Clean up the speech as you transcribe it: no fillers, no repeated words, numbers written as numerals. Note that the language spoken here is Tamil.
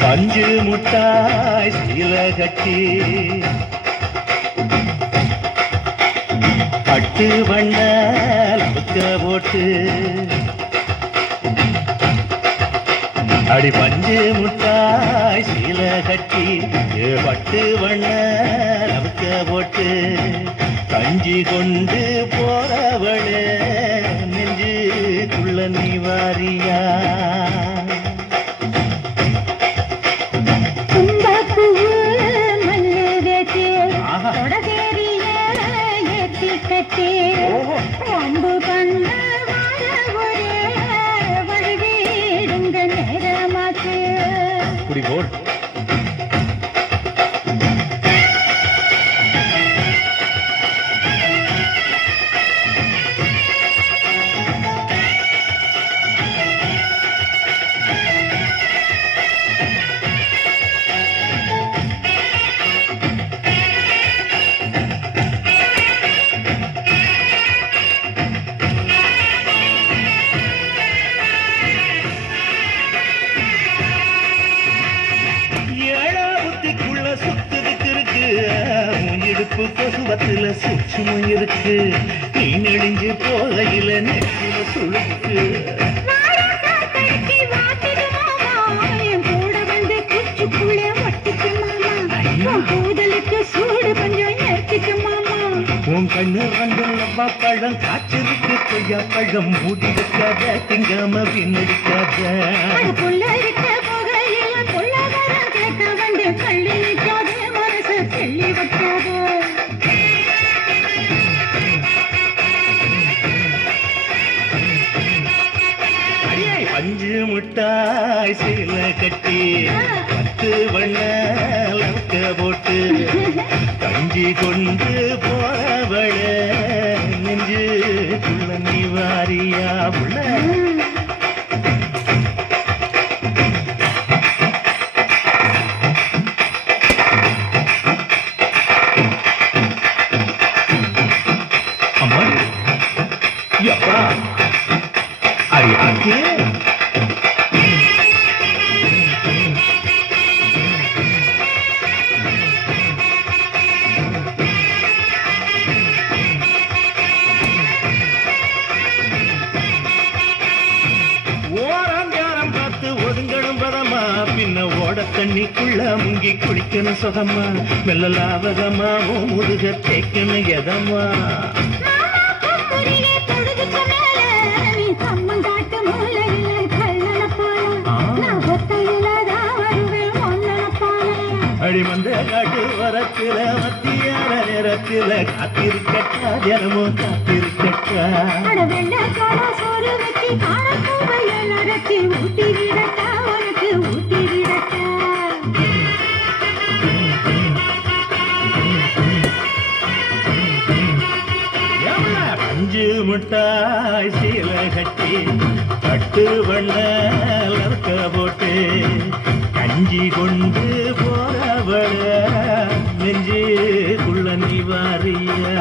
பஞ்சு முட்டாய் சீல கட்டி பட்டு வண்ண புக்க போட்டு அடி பஞ்சு முட்டாய் சீல கட்டி பட்டு வண்ண புக்க போட்டு கஞ்சி கொண்டு போறவளே நெஞ்சுக்குள்ள நீ வாரியா அம்பு பண்ண வழிவிடுங்க நேரமாச்சு குடி போல் இடுப்பு கொசுவத்துல சூட்சுமம் இருக்கு நீ நெளிஞ்சு போகையில நெற்றில சுழுக்கு கூட வந்து குச்சுக்குள்ளே ஒட்டிக்கு மாமா கூதலுக்கு சூடு கொஞ்சம் ஏற்றிக்கு மாமா உன் கண்ணு வந்து நம்ம பழம் காய்ச்சிருக்கு கொய்யா பழம் மூடி வைக்காத திங்காம பின்னடிக்காத புள்ள இருக்க போகையில புள்ள வர கேட்க வந்து கள்ளி நிற்காத மனசு தெள்ளி வைக்காத பஞ்சு முட்டாய் சீல கட்டி பத்து வண்ண லக்க போட்டு கஞ்சி கொண்டு போறவள நெஞ்சுக்குள்ள நீ வாரியா புள்ள அம்மா யப்பா அரியாக்கே பின்ன ஓட தண்ணிக்குள்ள முங்கி குளிக்கணும் சுகமா மெல்ல லாவகமா முதுக தேய்க்கணும் எதமா அடிமந்த காட்டு வரத்துல மத்தியான நேரத்துல காத்திருக்கட்டா தினமும் காத்திருக்கட்டா ஊட்டி விடட்டா உனக்கு ஊட்டி விடட்டா பஞ்சு முட்டாய் சீல கட்டி பட்டு வண்ண லக்க போட்டு கஞ்சி கொண்டு போறவள நெஞ்சுக்குள்ள நீ வாரியா